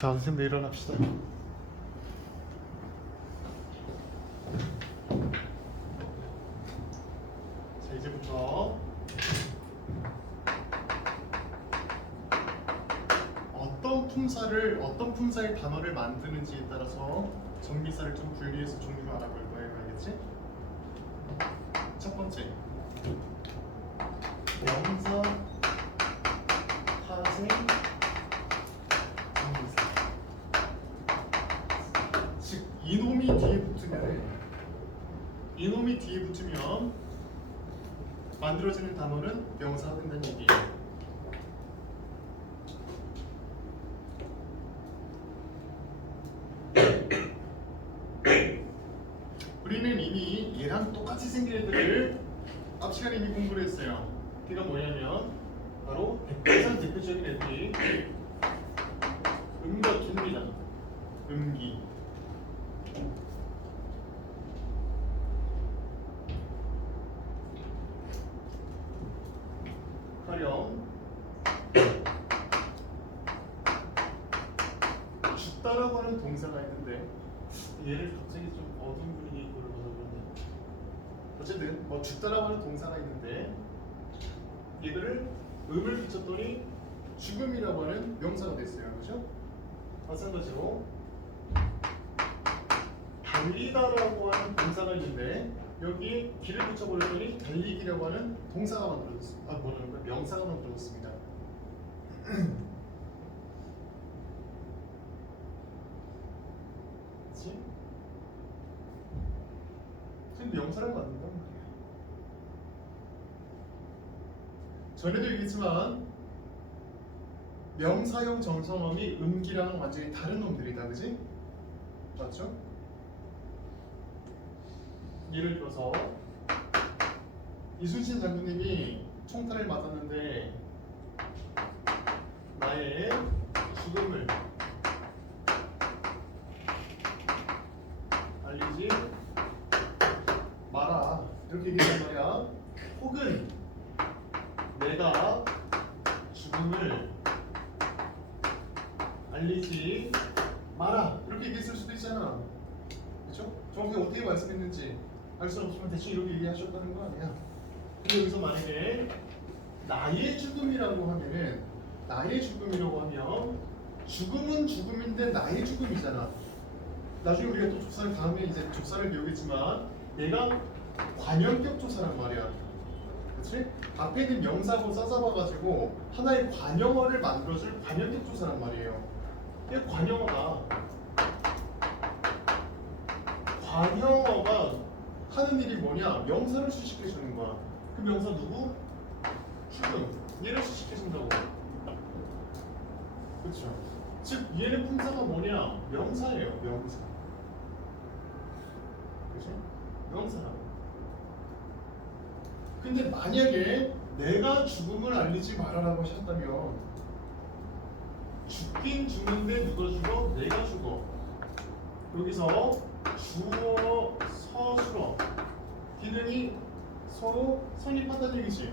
자, 선생님 일어납시다. 자, 이제부터 어떤 품사의 단어를 만드는지에 따라서 정비사를 좀 분리해서 종류를 알아볼 거예요. 알겠지? 첫 번째, 명사, 타생, 정비사. 즉, 이놈이 뒤에 붙으면 만들어지는 단어는 명사가 된다는 얘기예요. 우리는 이미 얘랑 똑같이 생긴 애들을 앞 시간에 이미 공부를 했어요. 그가 뭐냐면 바로 가장 대표적인 애들이 음과 기입니다. 음기. 가령 죽다라고 하는 동사가 있는데 얘를 갑자기 좀 어두운 분위기에 고르면서 그런데 어쨌든 뭐 죽다라고 하는 동사가 있는데 얘들을 음을 붙였더니 죽음이라고 하는 명사가 됐어요. 그렇죠? 마찬가지로 달리다라고 하는 동사가 있는데 여기에 기를 붙여버렸더니 달리기라고 하는 동사가 만들어졌습니다. 뭐라는 거야? 명사가 만들어졌습니다. 그렇지? 지금 명사를 만든단 말이야. 전에도 얘기했지만 명사형 정성어미 음기랑 완전히 다른 놈들이다. 그지? 맞죠? 예를 들어서 이순신 장군님이 총탄을 맞았는데 나의 죽음을 알리지 마라 이렇게 얘기한 말이야. 혹은 내가 죽음을 알리지 마라 이렇게 얘기했을 수도 있잖아. 그렇죠? 정확히 어떻게 말씀했는지 알 수는 없지만 대충 이렇게 얘기하셨다는 거 아니야. 근데 여기서 만약에 나의 죽음이라고 하면 죽음은 죽음인데 나의 죽음이잖아. 나중에 우리가 또 조사를 다음에 이제 조사를 배우겠지만 내가 관형격 조사란 말이야. 그렇지? 앞에 있는 명사고 싸잡아가지고 하나의 관형어를 만들어줄 관형격 조사란 말이에요. 이 관형어가 하는 일이 뭐냐? 명사를 수식해 주는 거야. 그 명사 누구? 죽음. 얘를 수식해 준다고. 그렇죠? 즉 얘는 품사가 뭐냐? 명사예요. 명사. 그렇죠? 명사라고. 근데 만약에 내가 죽음을 알리지 말아라고 하셨다면 죽긴 죽는데 누가 죽어? 내가 죽어. 여기서 주어, 서술어 기능이 서로 성립한다는 얘기지.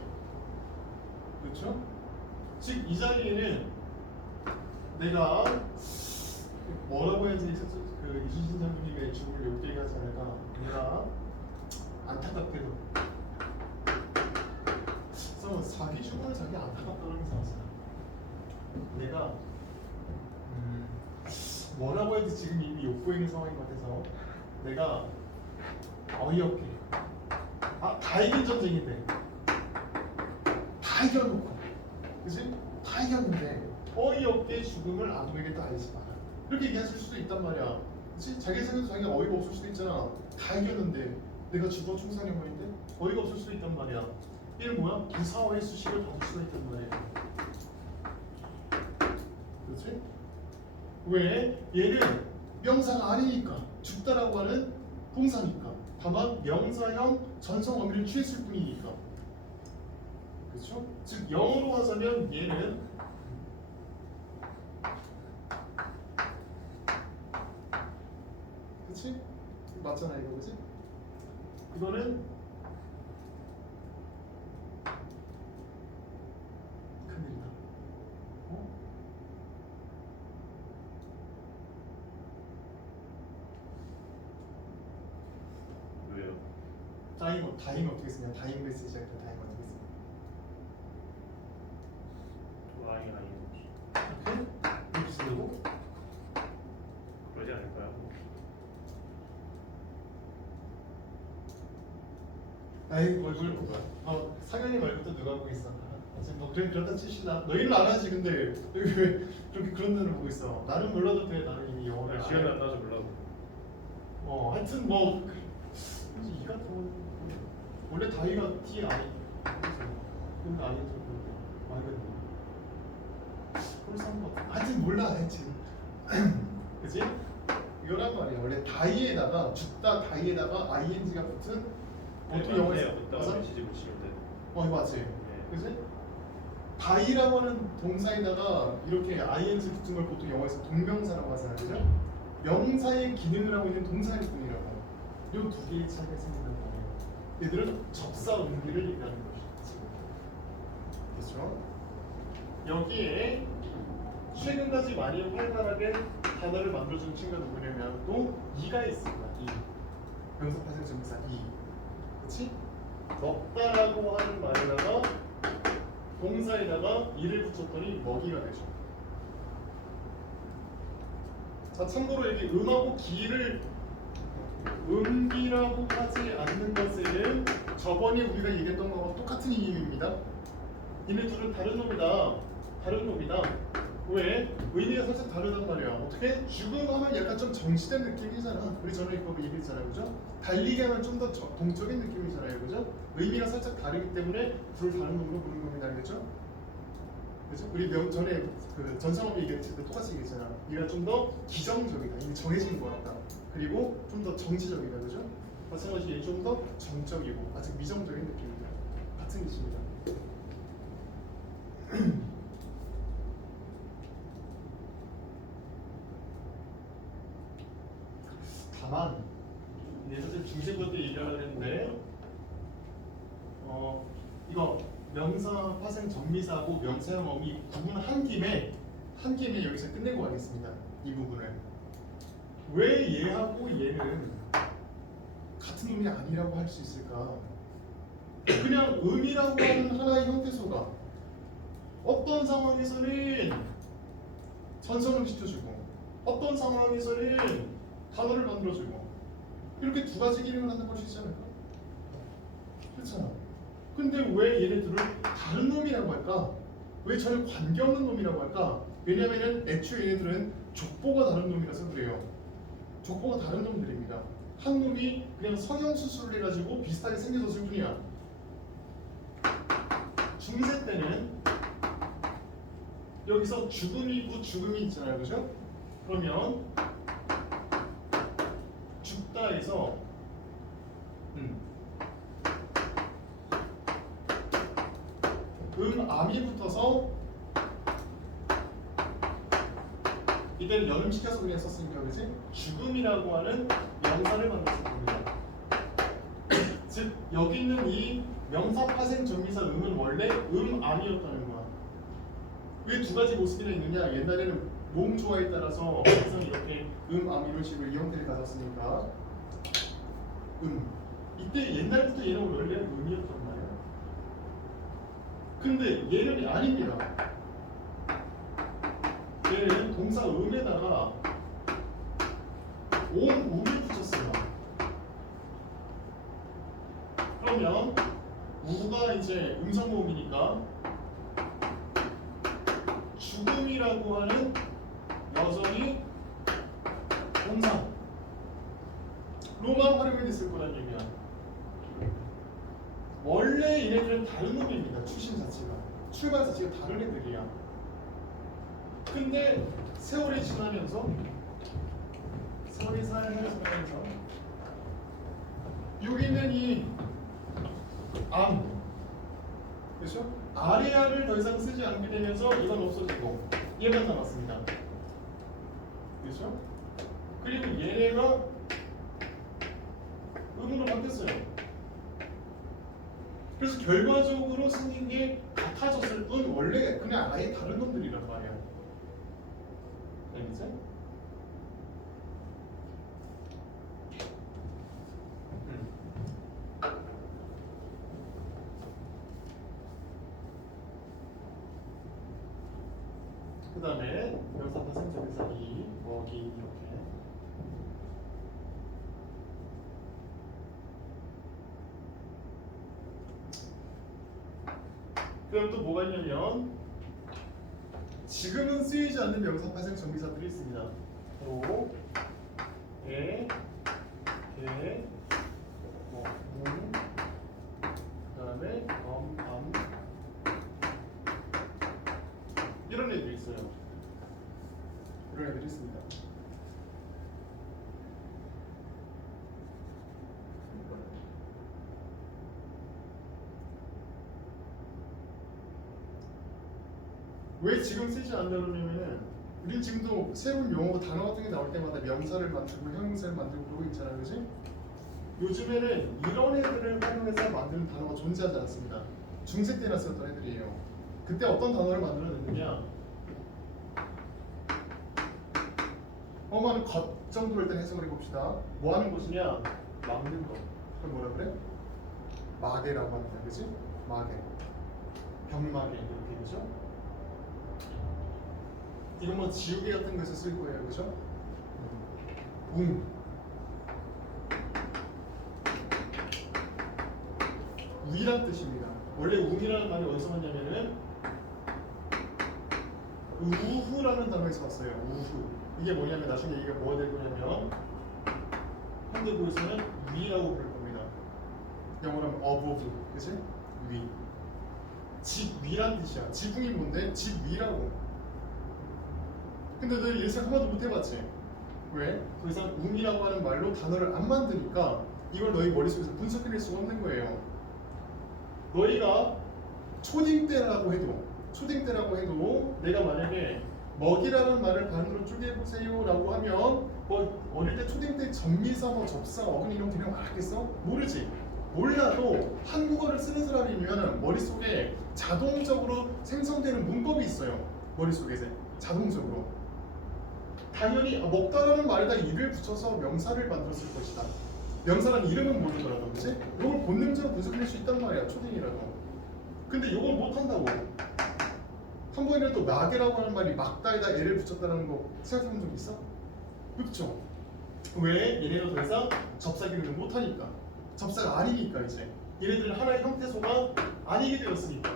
그렇죠? 즉 이 자리에는 내가 뭐라고 해야지 그 이순신 장군님의 죽음을 욕되게 하지 않을까? 내가 안타깝게도 자기 죽음을 자기 안타깝다는 생각이야. 내가 뭐라고 해도 지금 이미 욕보이는 상황인 것 같아서 내가 어이없게 다 이긴 전쟁인데 다 이겨놓고 그치? 다 이겼는데 어이없게 죽음을 아무에게도 알리지 마라 이렇게 얘기하실 수도 있단 말이야. 그치? 자기 생각에도 자기가 어이가 없을 수도 있잖아. 다 이겼는데 내가 죽어 충상해버린데 어이가 없을 수도 있단 말이야. 이는 뭐야? 부사어의 수식을 받을 수가 있단 말이야. 그렇지? 왜? 얘는 명사가 아니니까 죽다라고 하는 동사니까 다만 명사형 전성 어미를 취했을 뿐이니까. 그렇죠? 즉 영어로 하자면 얘는 그렇지? 맞잖아 이거 그렇지? 이거는 큰일이다. 다임 어떻게 쓰냐? 다임을 쓰지 않고 다임 어떻게 쓰냐? 아니 이렇게 이렇게 쓰고 그러지 않을까요? 아이 얼굴 상현이 말고 또 누가 보고 있어? 지금 뭐 그래 그러다 치시나? 너희는 안 하지 근데 왜 그렇게 그런 데를 보고 있어? 나는 몰라도 돼. 나는 이미 영어를 시간이 안 나서 몰라도. 하여튼 뭐 이 같은 거 원래 다이가 T 아니 근데 아니죠 아니거든. 홀쌍한 거 같아. 하여튼 몰라 하여튼 그치? 이거란 말이야. 원래 다이에다가 죽다 다이에다가 ing가 붙은 보통 영어에서 붙다가 메시지 붙이면 돼. 이거 맞지? 그치? 다이라고 하는 동사에다가 이렇게 ing 붙은 걸 보통 영어에서 동명사라고 하잖아요. 그죠? 명사의 기능을 하고 있는 동사일 뿐이라고. 이 두 개의 차이가 생긴다는 거예요. 얘들은 접사 음기를 얘기하는 것이지. 그렇죠? 여기에 최근까지 많이 활발하게 단어를 만들어준 친구가 누구냐면 또 이가 있습니다. 이 명사 파생 전미사 이. 그렇지? 먹다라고 하는 말에다가 동사에다가 이를 붙였더니 먹이가 되죠. 자, 참고로 여기 음하고 기를 음기라고 하지 않는 것은 저번에 우리가 얘기했던 거와 똑같은 이유입니다. 얘네 둘은 다른 놈이다. 다른 놈이다. 왜? 의미가 살짝 다르단 말이야. 어떻게? 죽음 하면 약간 좀 정치된 느낌이잖아. 우리 전에 이거 얘기했잖아요. 그죠? 달리기 하면 좀 더 동적인 느낌이잖아요. 그죠? 의미가 살짝 다르기 때문에 둘 다른 놈으로 부르는 겁니다. 알겠죠? 그죠? 우리 전에 그 전상업 얘기했을 때 똑같이 얘기했잖아. 얘가 좀 더 기정적이다. 이미 정해진 것 같다. 그리고 좀 더 정치적이다. 그죠? 마찬가지로 얘 좀 더 정적이고 아직 미정적인 느낌이다. 같은 뜻입니다. 다만 예전에 중심부터 얘기하려 했는데 이거 명사 파생 전미사하고 명사형 어미 구분한 김에 여기서 끝내고 가겠습니다. 이 부분을 왜 얘하고 얘는 같은 놈이 아니라고 할 수 있을까? 그냥 음이라고 하는 하나의 형태소가 어떤 상황에서는 전성을 시켜주고 어떤 상황에서는 단어를 만들어주고 이렇게 두 가지 기능을 하는 것이지 않을까? 그렇잖아. 근데 왜 얘네들을 다른 놈이라고 할까? 왜 전혀 관계없는 놈이라고 할까? 왜냐면은 애초에 얘네들은 족보가 다른 놈이라서 그래요. 족보가 다른 놈들입니다. 한 놈이 그냥 성형수술을 해가지고 비슷하게 생겨졌을 뿐이야. 중세 때는 여기서 죽음이고 죽음이 있잖아요. 그죠? 그러면 죽다에서 암이 붙어서 이때는 연음시켜서 그냥 썼으니까 그지? 죽음이라고 하는 명사를 만들었을 겁니다. 즉 여기 있는 이 명사 파생 전미사 음은 원래 암이었다는 거야. 왜 두 가지 모습이나 있느냐? 옛날에는 몸 조화에 따라서 항상 이렇게 암 이런 식으로 이 형태를 가졌으니까 이때 옛날부터 얘는 원래 음이었단 말이야. 근데 얘는 아닙니다. 얘는 동사 음에다가 음을 붙였어요. 그러면 우가 이제 음성모음이니까 죽음이라고 하는 여전히 동사 로만 활용이 됐을 거란 얘기야. 원래 얘네들은 다른 놈입니다. 출신 자체가 출발 자체가 다른 애들이야. 근데 세월이 지나면서 여기 있는 이 암, 그렇죠? 아래아를 더 이상 쓰지 않게 되면서 이건 없어지고 얘만 남았습니다. 그렇죠? 그리고 얘네가 음으로 바뀌었어요. 그래서 결과적으로 생긴 게 같아졌을 뿐 원래 그냥 아예 다른 놈들이란 말이야. 알겠지? 그 다음에 명사 파생 접이사 이, 먹이 이렇게. 그럼 또 뭐가 있냐면 지금은 쓰이지 않는 명사 파생 접이사들이 있습니다. 로, 에, 개, 뭐, 그다음에 암 이런 애들이 있어요. 이런 애들이 있습니다. 왜 지금 쓰지 않는다 그러냐면은 우린 지금도 새로운 용어 단어 같은 게 나올 때마다 명사를 만들고 형용사를 만들고 그러고 있잖아요, 그렇지? 요즘에는 이런 애들을 활용해서 만드는 단어가 존재하지 않습니다. 중세 때나 쓰였던 애들이에요. 그때 어떤 단어를 만들어냈느냐? 어마는 것 정도로 일단 해석을 해봅시다. 뭐 하는 것이냐? 막는 것. 그럼 뭐라 그래? 마개라고 합니다. 그치? 마개. 병마개 이렇게 그죠? 이런 뭐 지우개 같은 것에 쓸 거예요. 그죠? 우이란 뜻입니다. 원래 웅이라는 말이 어디서 왔냐면은 우후라는 단어에서 왔어요. 우후. 이게 뭐냐면 나중에 얘기가 뭐가 될 거냐면 현대고에서는 위라고 부를 겁니다. 영어로 하면 above, 그치? 위. 집 위란 뜻이야. 지붕이 뭔데? 집 위라고. 근데 너희 예상 한 번도 못 해봤지? 왜? 더 이상 웅이라고 하는 말로 단어를 안 만드니까 이걸 너희 머릿속에서 분석해낼 수가 없는 거예요. 너희가 초딩 때라고 해도 내가 만약에 먹이라는 말을 반으로 쪼개보세요라고 하면 뭐 어릴 때 초딩 때 전미사, 뭐 접사, 어근이 이런 개념 알았겠어? 모르지. 몰라도 한국어를 쓰는 사람이면 머릿속에 자동적으로 생성되는 문법이 있어요. 머릿속에 자동적으로. 당연히 먹다라는 말에다 이를 붙여서 명사를 만들었을 것이다. 명사라는 이름은 모르더라도 그치? 이걸 본능적으로 분석할 수 있단 말이야. 초딩이라도. 근데 이걸 못한다고. 한 번이라도 마개라고 하는 말이 막다에다 애를 붙였다는 거 생각해본 적 있어? 그렇죠? 왜? 얘네가 더 이상 접사 기능을 못하니까. 접사가 아니니까 이제. 얘네들은 하나의 형태소가 아니게 되었으니까.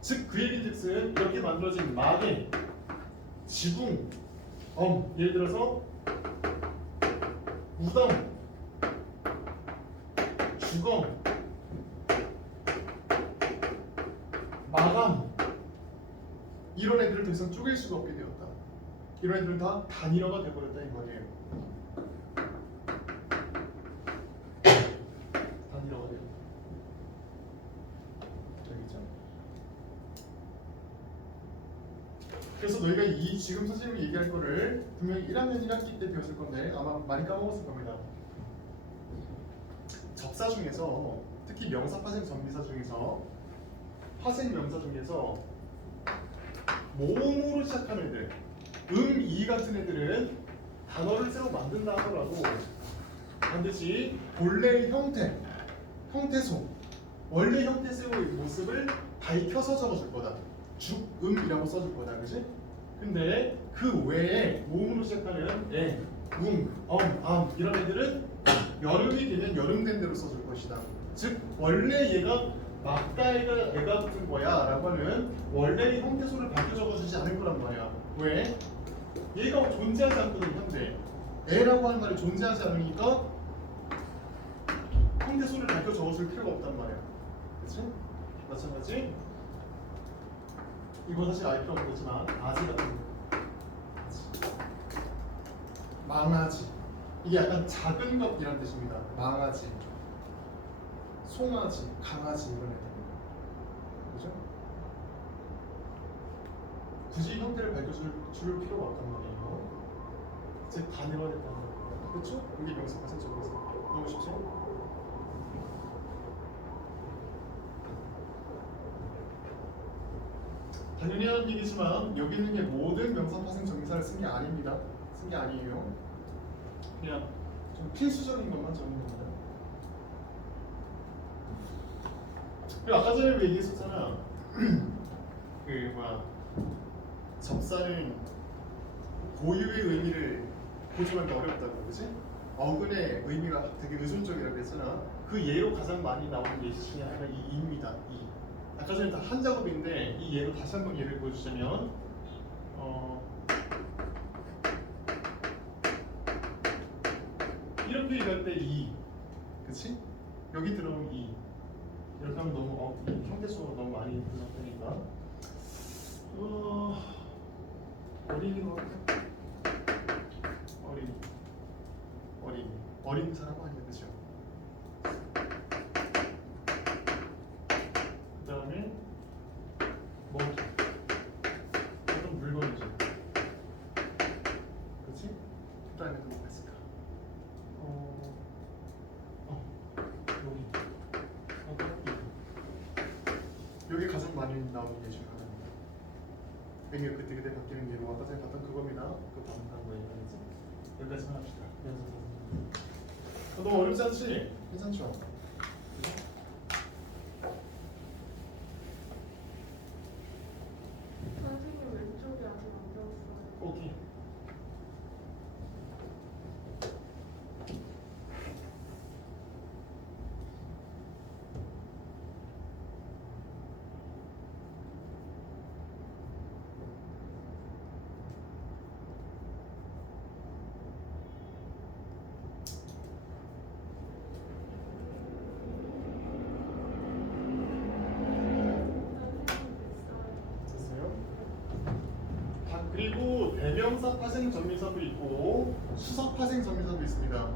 즉 그 얘기즉슨 이렇게 만들어진 마개, 지붕, 예를 들어서 무덤, 주검, 마감 이런 애들을 더 이상 쪼갤 수가 없게 되었다. 이런 애들은 다 단일어가 되어버렸다 이 말이에요. 단일어가 되었다. 알겠죠? 그래서 너희가 이 지금 선생님이 얘기할 거를 분명히 1학년 1학기 때 배웠을 건데 아마 많이 까먹었을 겁니다. 접사 중에서 특히 명사 파생 전미사 중에서 파생 명사 중에서 모음으로 시작하는 애들 이 같은 애들은 단어를 새로 만든다 하더라도 반드시 본래의 형태소 원래 형태소의 모습을 밝혀서 적어줄 거다. 죽음이라고 써줄 거다. 그치? 근데 그 외에 모음으로 시작하는 암 이런 애들은 여름이 되면 여름된 대로 써줄 것이다. 즉 원래 얘가 막다이가 애가 붙은 거야 라고 하는 원래의 형태소를 밝혀 적어주지 않을 거란 말이야. 왜? 얘가 존재하지 않거든. 현재 애라고 하는 말이 존재하지 않으니까 형태소를 밝혀 적어줄 필요가 없단 말이야. 그치? 마찬가지 이거 사실 알 필요 없겠지만 아지 같은 거 망아지 이게 약간 작은 것이라는 뜻입니다. 망아지, 송아지, 강아지 이런 애들 그죠? 굳이 형태를 밝혀줄 필요가 없단 말이에요. 즉 단일화 됐다는 거예요. 그렇죠? 이게 명사 파생적으로 너무 쉽죠? 당연히 하는 얘기지만 여기 있는 게 모든 명사 파생 정의사를 쓴 게 아닙니다. 쓴 게 아니에요. 그냥 좀 필수적인 것만 적는 겁니다. 그리고 아까 전에 얘기했었잖아. 그 뭐야 접사는 고유의 의미를 보존하기 어렵다고 그지? 어근의 의미가 되게 의존적이라고 했잖아. 그 예로 가장 많이 나오는 예시 중에 하나가 이 이입니다. 이. 아까 전에 다 한 작업인데 이 예로 다시 한번 예를 보여주자면 이렇게 얘기할 때 이, 그치? 여기 들어오면 이. 이렇게 하면 너무 이 형태수가 너무 많이 분석되니까 어린이로 할까? 어린 사람 아니야, 그죠? 그 다음에 먹이 어떤 물건이죠, 그치? 그 다음에 또 뭐가 있을까? 여기 가장 많이 나오는 예 중 하나입니다. 능력 그때 바뀌는 예로 아까 전에 봤던 그겁니다. 그거 반복한 거예요, 그렇지? 여기까지만 합시다. 너무 어렵지 않지? 괜찮죠? 선생님 왼쪽이 아직 안 배웠어요. 오케이. 됐어요? 그리고 대명사 파생 전미사도 있고 수석 파생 전미사도 있습니다.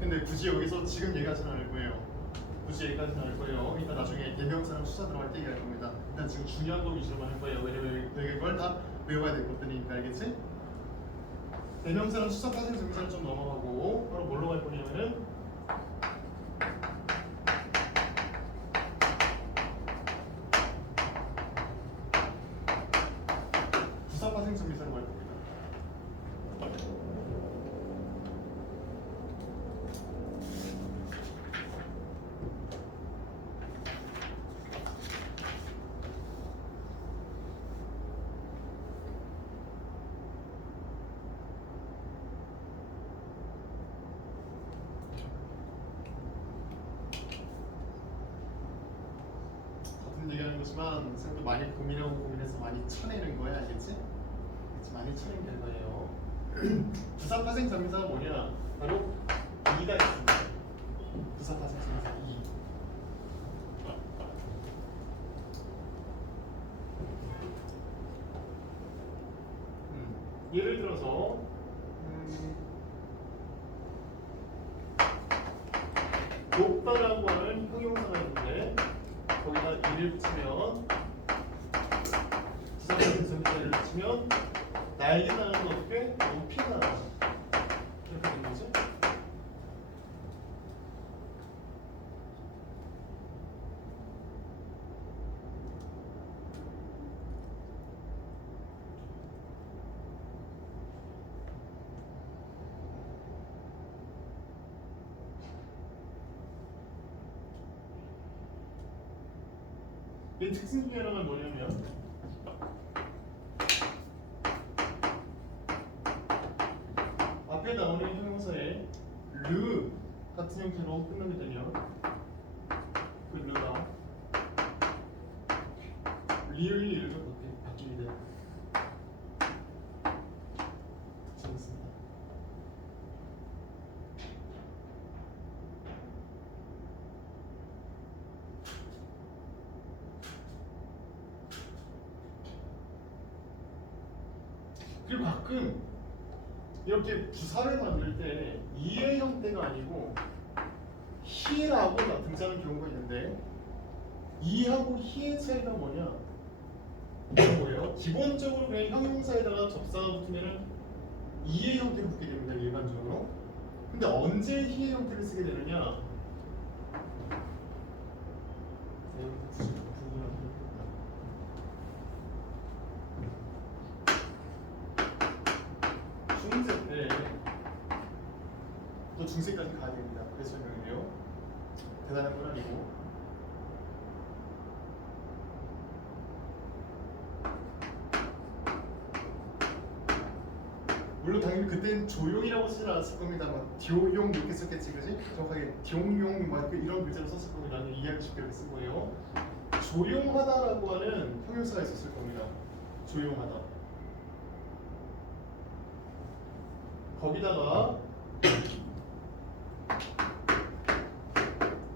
근데 굳이 여기서 지금 얘기하지는 않을 거예요. 굳이 얘기하지는 않을 거예요. 이따 나중에 대명사랑 수사 들어갈 때 얘기할 겁니다. 일단 지금 중요한 거 위주로만 할 거예요. 왜냐면 이걸 다 외워야 될 것들이니까, 알겠지? 대명사랑 수석 파생 전미사를 좀 넘어가고 바로 뭘로 갈 거냐면은 부사 파생 전미사로 갈 겁니다. 같은 얘기하는 거지만 선생님도 많이 고민해서 많이 쳐내는 거야, 알겠지? 그치, 많이 쳐낸 결과예요. 부사 파생 전미사가 뭐냐? 바로 이가 있습니다. 부사 파생 전미사 이. 예를 들어서 높다라고 하는 형용사가 있는데 거기다 이를 붙이면 부사 파생 전미사를 붙이면 날개라는 건 어떻게? 높이가 이렇게 된 거죠? 이 특징 중에 하나가 뭐냐면 앞에 나오는 형용사에 르 같은 형태로 끝나게 되면 그 르가 리을로 바뀌게 돼요. 재밌습니다. 그리고 가끔 이렇게 부사를 만들 때 이의 형태가 아니고 히라고 등장하는 경우가 있는데 이하고 히의 차이가 뭐냐? 이건 뭐예요? 기본적으로 그냥 형용사에다가 접사가 붙으면은 이의 형태로 붙게 됩니다, 일반적으로. 근데 언제 히의 형태를 쓰게 되느냐? 중세 때, 또 중세까지 가야 됩니다. 그래서 설명이에요. 대단한 건 아니고. 물론 당연히 그땐 조용이라고 쓰진 않았을 겁니다. 막 듀용 이렇게 썼겠지, 그지? 정확하게 듀용 막 이런 글자로 썼을 겁니다. 이해하기 쉽게 이렇게 쓴 거예요. 조용하다라고 하는 형용사가 있었을 겁니다. 조용하다. 거기다가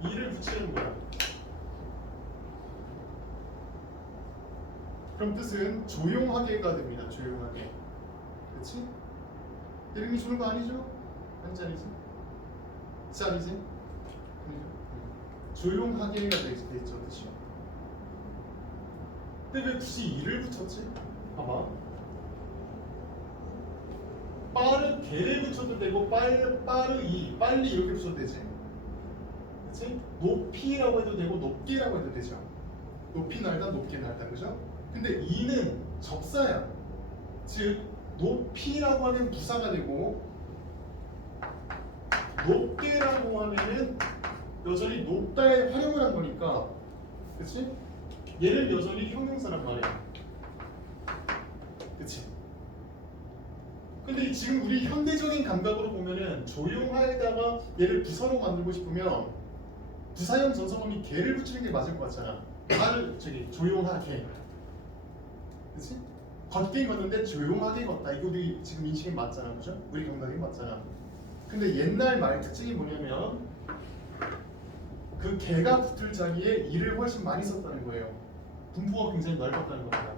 이를 붙이는 거야. 그럼 뜻은 조용하게가 됩니다. 조용하게. 그렇지? 이름이 주는 거 아니죠? 아니지 아니지? 진짜 아니지? 아니죠? 조용하게가 돼 있죠, 뜻이. 근데 왜 굳이 이를 붙였지? 봐봐. 빠르게를 붙여도 되고 빠르이 빨리 이렇게 붙여도 되지. 그렇지? 높이라고 해도 되고 높게라고 해도 되죠. 높이 날다 높게 날다, 그죠? 근데 이는 접사야. 즉 높이라고 하면 부사가 되고 높게라고 하면은 여전히 높다에 활용을 한 거니까, 그렇지? 얘는 여전히 형용사란 말이야. 그렇지? 근데 지금 우리 현대적인 감각으로 보면은 조용하에다가 얘를 부사로 만들고 싶으면 부사형 전성어미 개를 붙이는 게 맞을 것 같잖아. 말을 조용하게. 그렇지? 걷긴 걷는데 조용하게 걷다. 이거 우리 지금 인식이 맞잖아, 그죠? 우리 감각이 맞잖아. 근데 옛날 말 특징이 뭐냐면 그 개가 붙을 자리에 이를 훨씬 많이 썼다는 거예요. 분포가 굉장히 넓었다는 겁니다.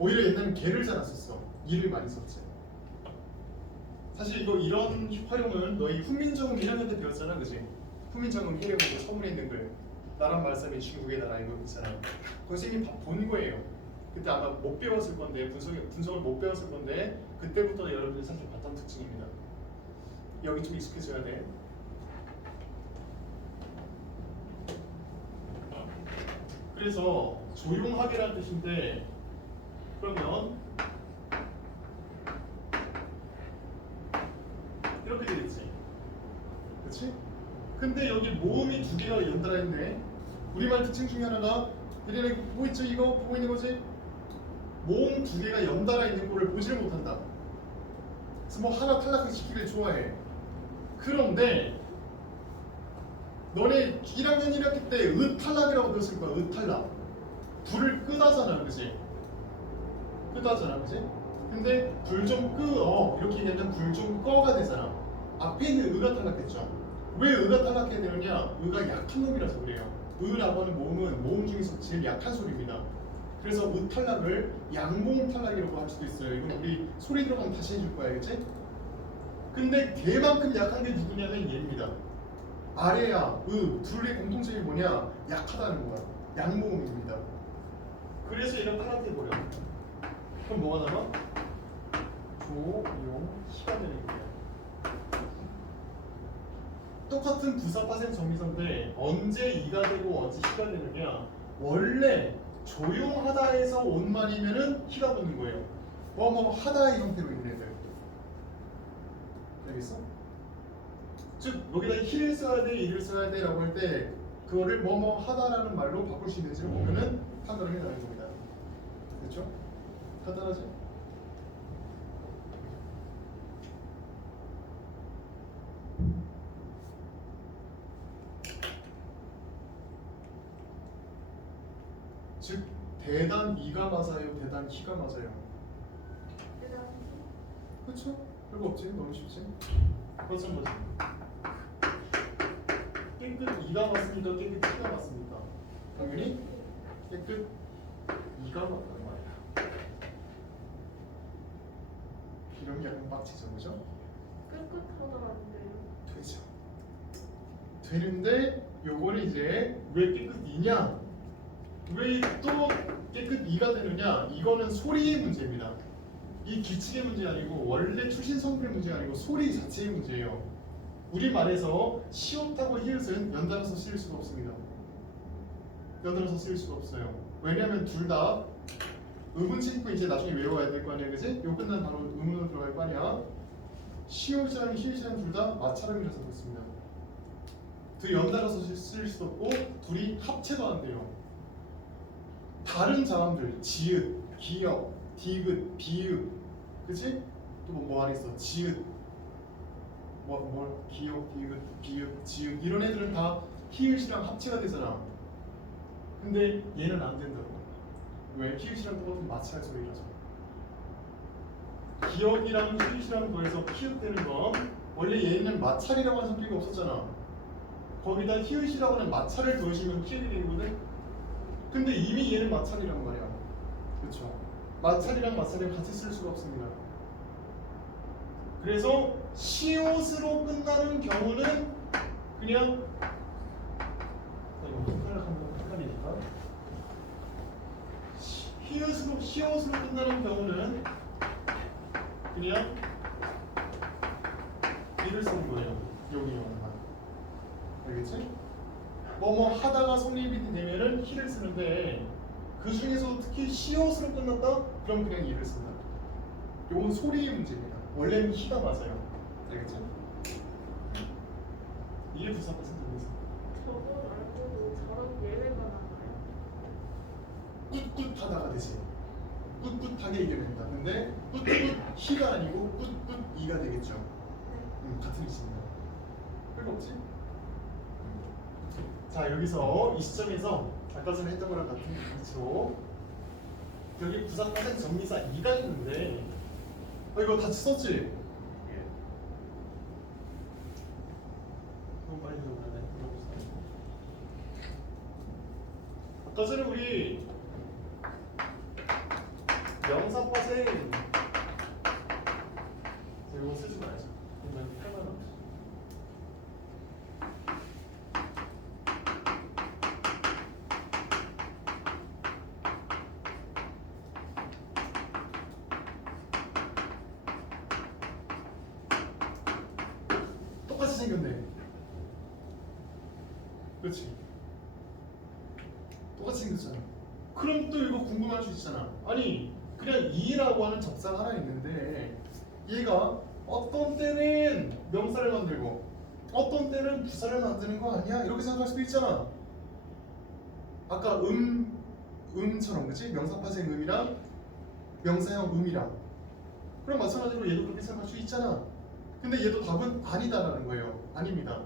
오히려 옛날엔 개를 잘 안 썼어. 이를 많이 썼지. 사실 이런 활용은 너희 훈민정음 1학년 때 배웠잖아, 그지? 훈민정음 1회보고 서문에 있는 글 나란 말씀이 중국의 나라 이거 있잖아. 그거 선생님이 본 거예요. 그때 아마 못 배웠을 건데 분석을 못 배웠을 건데 그때부터 여러분들이 사실 봤던 특징입니다. 여기 좀 익숙해져야 돼. 그래서 조용하게라는 뜻인데 그러면 이렇게 되겠지. 그렇지? 근데 여기 모음이 두 개가 연달아 있네. 우리말 특징 중에 하나가 얘네 뭐 있죠? 이거 보고 있는 거지? 모음 두 개가 연달아 있는 거를 보지를 못한다. 그래서 뭐 하나 탈락을 시키길 좋아해. 그런데 너네 1학년 1학기 때 으탈락이라고 배웠을 거야. 으탈락. 불을 끄다잖아, 그지? 끄다잖아, 그지? 근데 불 좀 끄어 이렇게 얘기하면 불 좀 꺼가 되잖아. 앞에 있는 의가 탈락했죠. 왜 의가 탈락해야 되느냐? 의가 약한 놈이라서 그래요. 의라고 하는 모음은 모음 중에서 제일 약한 소리입니다. 그래서 의 탈락을 양모음 탈락이라고 할 수도 있어요. 이건 우리 소리 들어가면 다시 해줄 거야, 알겠지? 근데 걔만큼 약한 게 누구냐면 얘입니다. 아래야, 둘의 공통점이 뭐냐? 약하다는 거야. 양모음입니다. 그래서 얘가 탈락해버려. 그럼 뭐가 남아? 조용, 시가 되는 거예요. 똑같은 부사 파생 정미서인데 언제 이가 되고 언제 시가 되느냐? 원래 조용하다에서 온 말이면은 히가 붙는 거예요. 뭐 하다의 형태로 있는 애들. 알겠어? 즉 여기다 히를 써야 돼, 이를 써야 돼라고 할 때 그거를 뭐뭐 하다라는 말로 바꿀 수 있는지를 보면은 판단을 해나가는 겁니다. 그렇죠? 간단하죠? 즉 대단 이가 맞아요, 대단 히가 맞아요. 대단히 그렇죠? 별거 없지, 너무 쉽지. 그렇죠, 뭐지? 깨끗 이가 맞습니까, 깨끗 히가 맞습니까? 당연히 깨끗 이가 맞단 말이야. 이런 게 약간 빡치죠, 그죠? 깨끗하다는데요. 되죠. 되는데 요거는 이제 왜 깨끗이냐? 왜 또 깨끗 이가 되느냐? 이거는 소리의 문제입니다. 이 규칙의 문제 아니고 원래 출신 성분의 문제가 아니고 소리 자체의 문제예요. 우리말에서 시옷하고 히읗은 연달아서 쓰일 수가 없습니다. 연달아서 쓰일 수가 없어요. 왜냐하면 둘 다 의문 짓고 이제 나중에 외워야 될 거 아니야, 그지? 요 끝난 바로 의문으로 들어갈 거 아니야. 시옷이랑 히읗이랑 둘 다 마찰음이라서 그렇습니다. 둘이 연달아서 쓸 수도 없고 둘이 합체도 안 돼요. 다른 자음들, 지읒, 기역, 디귿, 비읍, 그치? 또 뭐 안에 있어? 지읒, 뭘 기역, 디귿, 비읍, 지읒 이런 애들은 다 히읗이랑 합체가 되잖아. 근데 얘는 안 된다고. 왜? 히읗이랑 똑같은 마찰 소리라서. 기역이랑 히읗이랑 더해서 피읍되는 건 원래 얘는 마찰이라고 하는 성격이 없었잖아. 거기다 히읗이라고 하는 마찰을 더해주면 피읍이 되거든. 근데 이미 얘는 마찰이란 말이야. 그렇죠? 마찰이랑 마찰을 같이 쓸 수가 없습니다. 그래서 시옷으로 끝나는 경우는 그냥 이거 헷갈리니까 시옷으로 끝나는 경우는 그냥 이를 쓰는 거예요. 여기만. 알겠지? 뭐뭐 하다가 성립이 되면은 히를 쓰는데 그 중에서 특히 시옷으로 끝났다? 그럼 그냥 이를 쓴다. 요건 소리의 문제입니다. 원래는 히가 맞아요. 알겠죠? 이게 부사가 생각해서 저거 말고도 저런 예외가 나와요? 꿋꿋하다가 되지. 꿋꿋하게 이겨낸다. 근데 꿋꿋 히가 아니고 꿋꿋 이가 되겠죠. 같은 위치입니다. 별거 없지? 자, 여기서 이 시점에서 아까 전에 했던 거랑 같은 위치로 여기 부사과생 정미사 2가 있는데 이거 같이 썼지? 예. 너무 빨리 들어가네. 아까 전에 우리 명사과생 이거 쓰지 말자. 이건 8만 원. 똑같이 생겼네. 그렇지. 똑같이 생겼잖아. 그럼 또 이거 궁금할 수 있잖아. 아니 그냥 2라고 하는 접사가 하나 있는데 얘가 어떤 때는 명사를 만들고 어떤 때는 부사를 만드는 거 아니야? 이렇게 생각할 수도 있잖아. 아까 음처럼 그치? 명사파생 음이랑 명사형 음이랑 그럼 마찬가지로 얘도 그렇게 생각할 수 있잖아. 근데 얘도 답은 아니다라는 거예요. 아닙니다.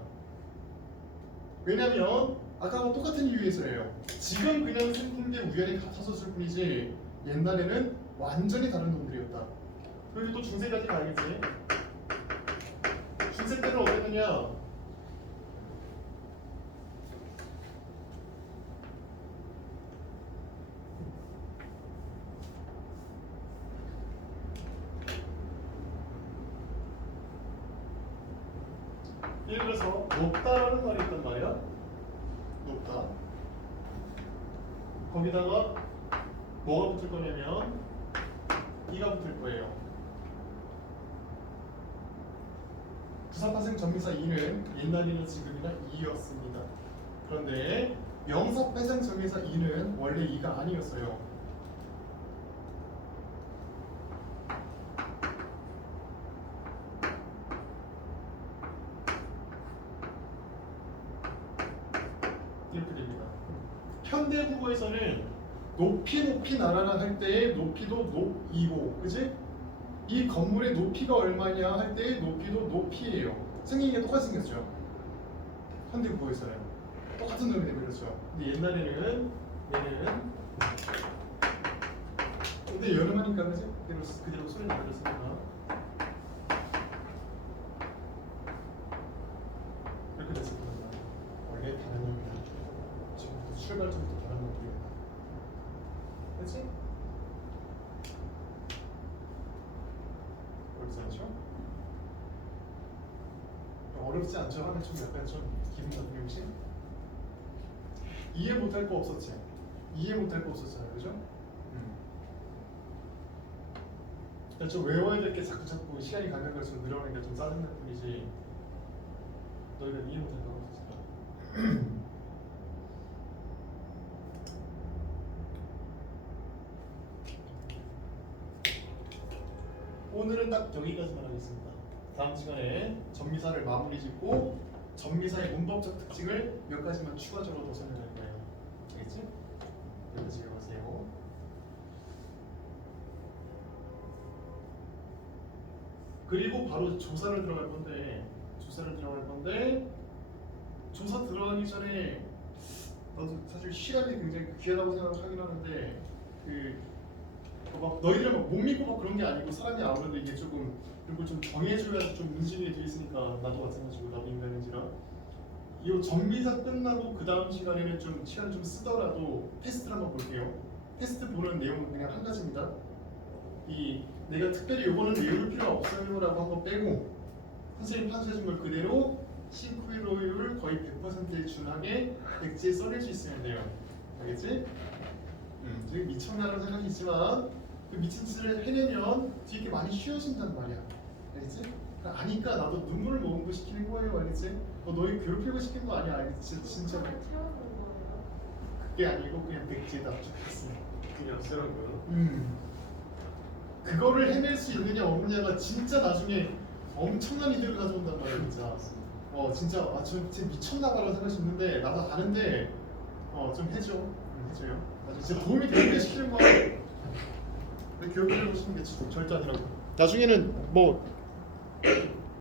왜냐면 아까와 똑같은 이유에서예요. 지금 그냥 생긴 게 우연히 같아졌을 뿐이지 옛날에는 완전히 다른 놈들이었다. 그리고 또 중세까지 가야겠지. 중세 때는 어땠느냐? 예를 들어서 높다라는 말이 있단 말이야. 높다. 거기다가 뭐가 붙을 거냐면 이가 붙을 거예요. 부사파생 전미사 이는 옛날이나 지금이나 이였습니다. 그런데 명사파생 전미사 이는 원래 이가 아니었어요. 이렇게 됩니다. 현대 국어에서는 높이 나라라 할 때의 높이도 높이고, 그지? 이 건물의 높이가 얼마냐 할 때의 높이도 높이예요. 생긴 게 똑같이 생겼죠. 현대 국어에서는 똑같은 놈이 되버렸죠. 근데 옛날에는 얘는 근데 여름하니까 그지? 그대로 소리 나버렸으니까 이렇게 됐습니다. 원래 다른 놈이다. 지금부터 출발점부터 다른 놈들이다. 그렇지? 어렵지 않죠? 어렵지 않죠? 하면 좀 약간 좀 기분 나쁜 혹시? 이해 못할 거 없었지? 이해 못할 거 없었잖아요, 그죠? 좀 외워야 될 게 자꾸 시간이 가면 갈수록 늘어나니까 좀 짜증날 뿐이지 너희가 이해 못할 거 없었어. 오늘은 딱 여기까지만 하겠습니다. 다음 시간에 전미사를 마무리 짓고 전미사의 문법적 특징을 몇 가지만 추가적으로 더 설명할 거예요. 알겠지? 여기까지 해보세요. 그리고 바로 조사를 들어갈 건데 조사 들어가기 전에 나도 사실 시간이 굉장히 귀하다고 생각하긴 하는데 막 너희들 막 못 믿고 막 그런 게 아니고 사람이 아무래도 이게 조금 그리고 좀 정해줘야지 좀 움직이게 돼 있으니까 나도 마찬가지고 나도 인간인지라 이 정비사 끝나고 그 다음 시간에는 좀 시간을 좀 쓰더라도 테스트를 한번 볼게요. 테스트 보는 내용은 그냥 한 가지입니다. 이 내가 특별히 요거는 외울 필요가 없어요라고 한번 빼고 선생님 판수해준 걸 그대로 싱크로율 거의 100%에 준하게 백지에 써낼 수 있으면 돼요. 알겠지? 되게 미쳤나라는 생각이 있지만 그 미친 짓을 해내면 뒤에 게 많이 쉬워진단 말이야. 알겠지? 그러니까 아니까 나도 눈물을 머금고 시키는 거예요. 알겠지? 너희 괴롭히고 시킨 거 아니야. 알겠지? 진짜 채우는 거예요. 그게 아니고 그냥 백지에 납작했어. 그냥 쓰는 거요? 그거를 해낼 수 있느냐 없느냐가 진짜 나중에 엄청난 이득을 가져온단 말이야. 진짜 진짜 저 진짜 미쳤나봐라고 생각할 수 있는데 나도 아는데 좀 해줘요. 나중에 진짜 도움이 되게 시키는 거야. 근데 교육을 해보시는 게 절대 아니라고. 나중에는 뭐